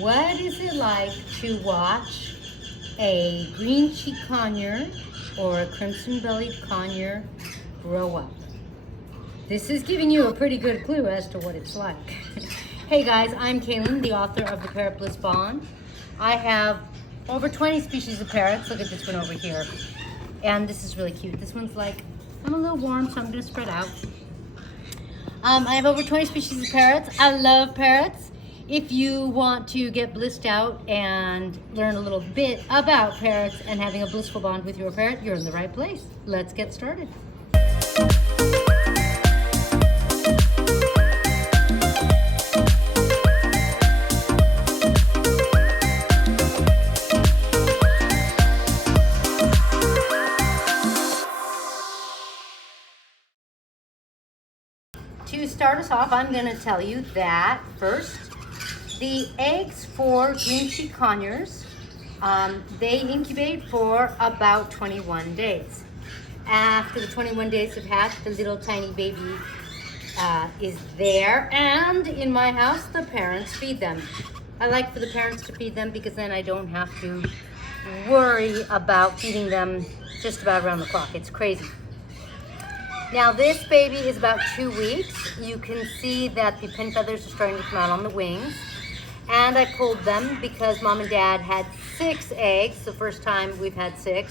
What is it like to watch a green-cheeked conure or a crimson-bellied conure grow up? This is giving you a pretty good clue as to what it's like. Hey guys, I'm Kaylin, the author of the Parrot Bliss Bond. I have over 20 species of parrots. Look at this one over here. And this is really cute. This one's like, I'm a little warm, so I'm gonna spread out. I have over 20 species of parrots. I love parrots. If you want to get blissed out and learn a little bit about parrots and having a blissful bond with your parrot, you're in the right place. Let's get started. To start us off, I'm going to tell you that first, the eggs for green-cheeked conures, they incubate for about 21 days. After the 21 days have hatched, the little tiny baby is there, and in my house, the parents feed them. I like for the parents to feed them because then I don't have to worry about feeding them just about around the clock. It's crazy. Now this baby is about 2 weeks. You can see that the pin feathers are starting to come out on the wings. And I pulled them because mom and dad had 6 eggs, the first time we've had 6.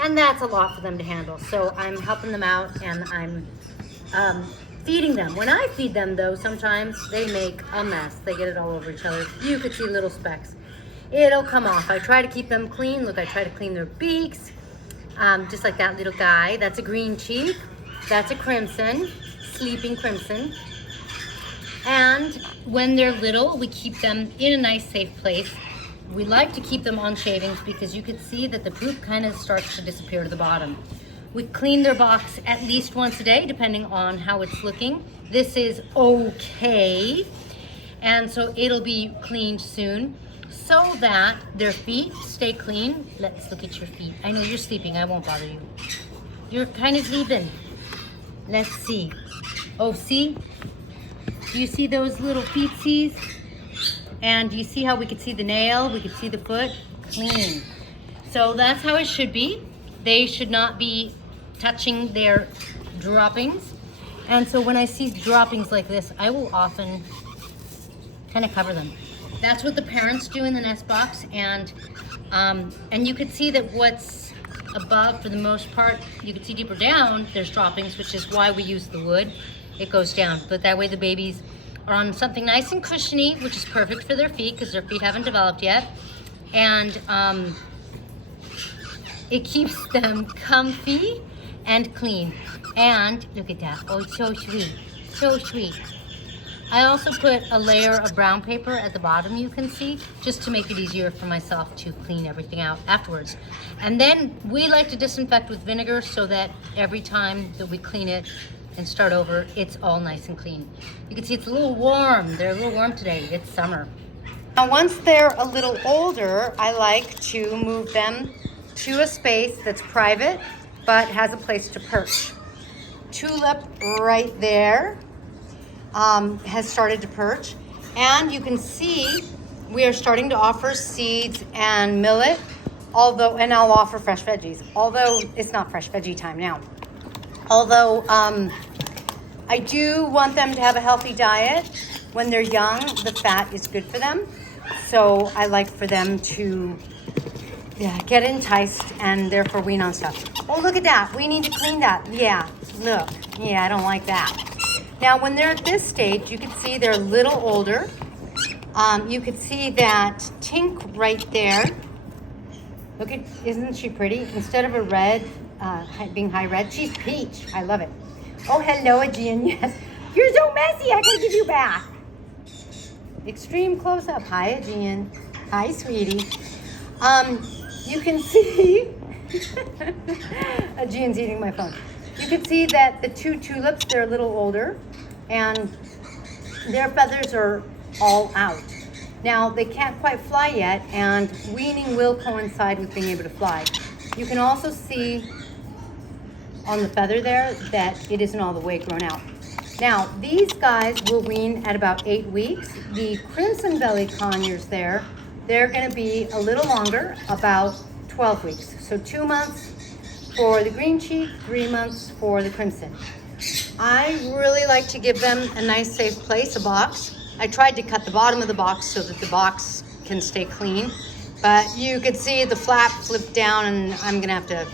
And that's a lot for them to handle. So I'm helping them out and I'm feeding them. When I feed them though, sometimes they make a mess. They get it all over each other. You could see little specks. It'll come off. I try to keep them clean. Look, I try to clean their beaks. Just like that little guy. That's a green cheek. That's a crimson, sleeping crimson. And when they're little, we keep them in a nice safe place. We like to keep them on shavings because you could see that the poop kind of starts to disappear to the bottom. We clean their box at least once a day, depending on how it's looking. This is okay. And so it'll be cleaned soon so that their feet stay clean. Let's look at your feet. I know you're sleeping, I won't bother you. You're kind of sleeping. Let's see. Oh, see? Do you see those little feetsies? And do you see how we could see the nail? We could see the foot? Clean. So that's how it should be. They should not be touching their droppings. And so when I see droppings like this, I will often kind of cover them. That's what the parents do in the nest box. And you could see that what's above, for the most part, you can see deeper down, there's droppings, which is why we use the wood. It goes down, but that way the babies are on something nice and cushiony, which is perfect for their feet because their feet haven't developed yet. And it keeps them comfy and clean. And look at that. Oh, it's so sweet. So sweet. I also put a layer of brown paper at the bottom, you can see, just to make it easier for myself to clean everything out afterwards. And then we like to disinfect with vinegar so that every time that we clean it and start over, it's all nice and clean. You can see it's a little warm. They're a little warm today. It's summer. Now, once they're a little older, I like to move them to a space that's private, but has a place to perch. Tulip right there. Has started to perch, and you can see we are starting to offer seeds and millet, and I'll offer fresh veggies, although it's not fresh veggie time now. Although I do want them to have a healthy diet. When they're young, the fat is good for them, so I like for them to get enticed and therefore wean on stuff. Oh, look at that. We need to clean that. Yeah, look. Yeah, I don't like that. Now, when they're at this stage, you can see they're a little older. You could see that Tink right there. Look at, isn't she pretty? Instead of a red, being high red, she's peach. I love it. Oh, hello, Aegean. Yes. You're so messy. I gotta give you back. Extreme close-up. Hi, Aegean. Hi, sweetie. You can see, Aegean's eating my phone. You can see that the 2 tulips, they're a little older, and their feathers are all out. Now, they can't quite fly yet, and weaning will coincide with being able to fly. You can also see on the feather there that it isn't all the way grown out. Now, these guys will wean at about 8 weeks. The crimson belly conures there, they're gonna be a little longer, about 12 weeks. So 2 months for the green cheek, 3 months for the crimson. I really like to give them a nice safe place, a box. I tried to cut the bottom of the box so that the box can stay clean, but you could see the flap flipped down and I'm gonna have to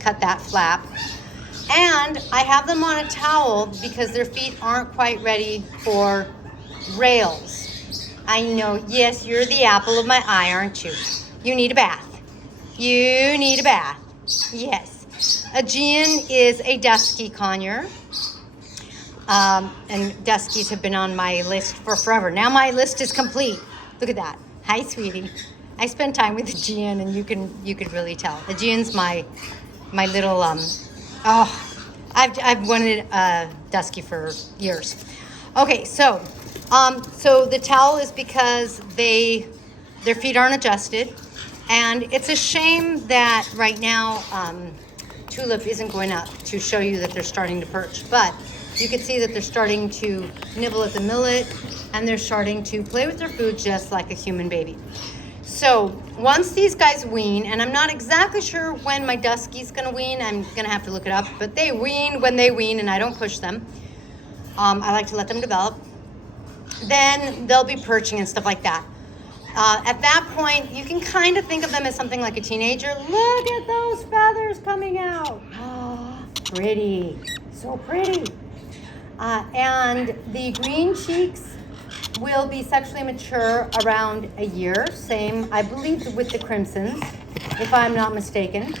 cut that flap. And I have them on a towel because their feet aren't quite ready for rails. I know, yes, you're the apple of my eye, aren't you? You need a bath. You need a bath. Yes. Aegean is a dusky conure. And duskies have been on my list for forever. Now my list is complete. Look at that. Hi, sweetie. I spend time with Aegean, and you could really tell. Aegean's my little I've wanted a dusky for years. Okay, so the towel is because their feet aren't adjusted, and it's a shame that right now Tulip isn't going up to show you that they're starting to perch, but you can see that they're starting to nibble at the millet, and they're starting to play with their food just like a human baby. So once these guys wean, and I'm not exactly sure when my dusky's gonna wean, I'm gonna have to look it up, but they wean when they wean, and I don't push them. I like to let them develop. Then they'll be perching and stuff like that. At that point, you can kind of think of them as something like a teenager. Look at those feathers coming out. Oh, pretty, so pretty. And the green cheeks will be sexually mature around a year. Same, I believe, with the crimsons, if I'm not mistaken.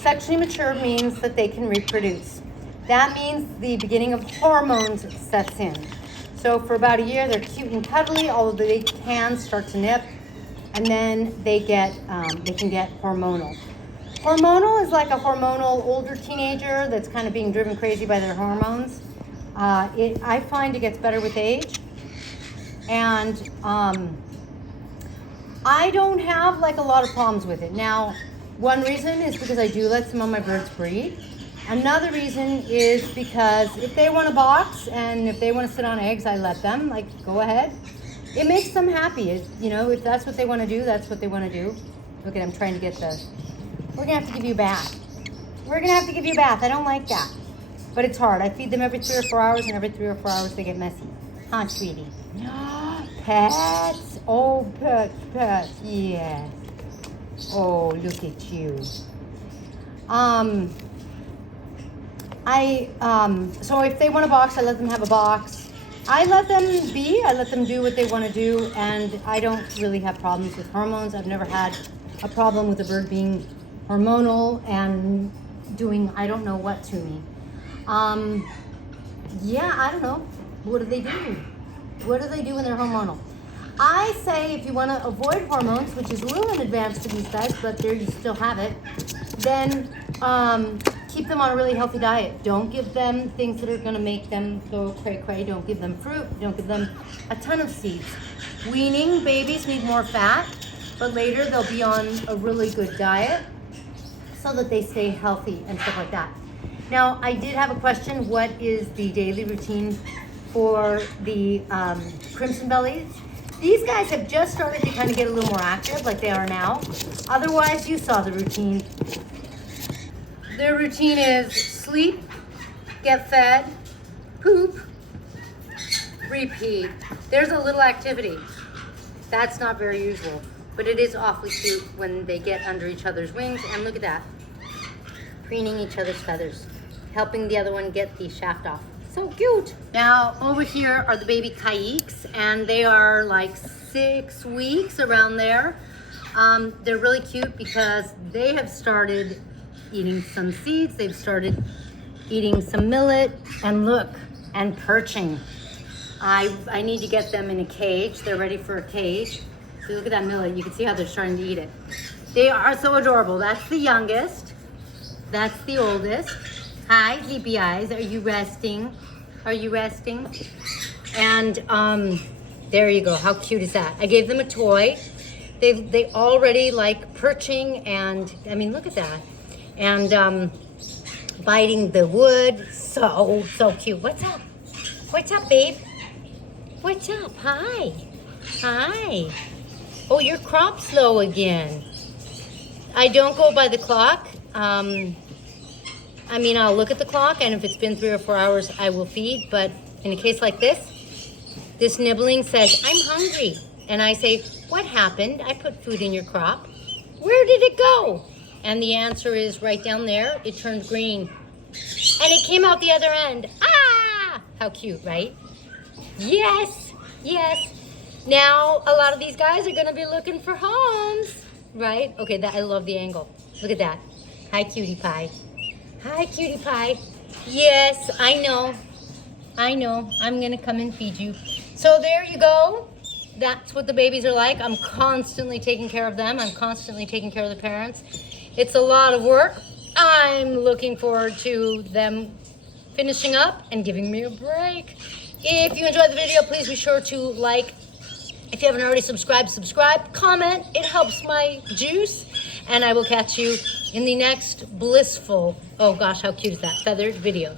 Sexually mature means that they can reproduce. That means the beginning of hormones sets in. So for about a year, they're cute and cuddly, although they can start to nip, and then they can get hormonal. Hormonal is like a hormonal older teenager that's kind of being driven crazy by their hormones. I find it gets better with age. And I don't have like a lot of problems with it. Now, one reason is because I do let some of my birds breed. Another reason is because if they want a box and if they want to sit on eggs, I let them, like, go ahead. It makes them happy. If that's what they want to do, that's what they want to do. Look at, I'm trying to get we're going to have to give you a bath. We're going to have to give you a bath. I don't like that. But it's hard. I feed them every 3 or 4 hours, and every 3 or 4 hours they get messy. Huh, sweetie? Pets. Oh, pets. Yes. Oh, look at you. So if they want a box, I let them have a box. I let them be. I let them do what they want to do, and I don't really have problems with hormones. I've never had a problem with a bird being hormonal and doing I don't know what to me. Yeah, I don't know. What do they do? What do they do when they're hormonal? I say if you want to avoid hormones, which is a little in advance to these guys, but there you still have it, then keep them on a really healthy diet. Don't give them things that are going to make them go cray-cray. Don't give them fruit. Don't give them a ton of seeds. Weaning babies need more fat, but later they'll be on a really good diet so that they stay healthy and stuff like that. Now, I did have a question. What is the daily routine for the crimson bellies? These guys have just started to kind of get a little more active like they are now. Otherwise, you saw the routine. Their routine is sleep, get fed, poop, repeat. There's a little activity. That's not very usual, but it is awfully cute when they get under each other's wings. And look at that, preening each other's feathers, helping the other one get the shaft off. So cute. Now over here are the baby caiques, and they are like 6 weeks around there. They're really cute because they have started eating some seeds. They've started eating some millet, and look, and perching. I need to get them in a cage. They're ready for a cage. So look at that millet. You can see how they're starting to eat it. They are so adorable. That's the youngest. That's the oldest. Hi, sleepy eyes. Are you resting? Are you resting? And there you go. How cute is that? I gave them a toy. They already like perching, and I mean, look at that. And biting the wood. So cute. What's up? What's up, babe? What's up? Hi. Hi. Oh, your crop's low again. I don't go by the clock. I mean, I'll look at the clock, and if it's been 3 or 4 hours, I will feed. But in a case like this nibbling says, I'm hungry. And I say, what happened? I put food in your crop. Where did it go? And the answer is right down there. It turned green. And it came out the other end. Ah! How cute, right? Yes, yes. Now, a lot of these guys are going to be looking for homes, right? Okay, I love the angle. Look at that. Hi, cutie pie. Hi, cutie pie. Yes, I know. I know. I'm going to come and feed you. So there you go. That's what the babies are like. I'm constantly taking care of them. I'm constantly taking care of the parents. It's a lot of work. I'm looking forward to them finishing up and giving me a break. If you enjoyed the video, please be sure to like. If you haven't already subscribed, subscribe, comment. It helps my juice. And I will catch you in the next blissful, oh gosh, how cute is that, feathered video.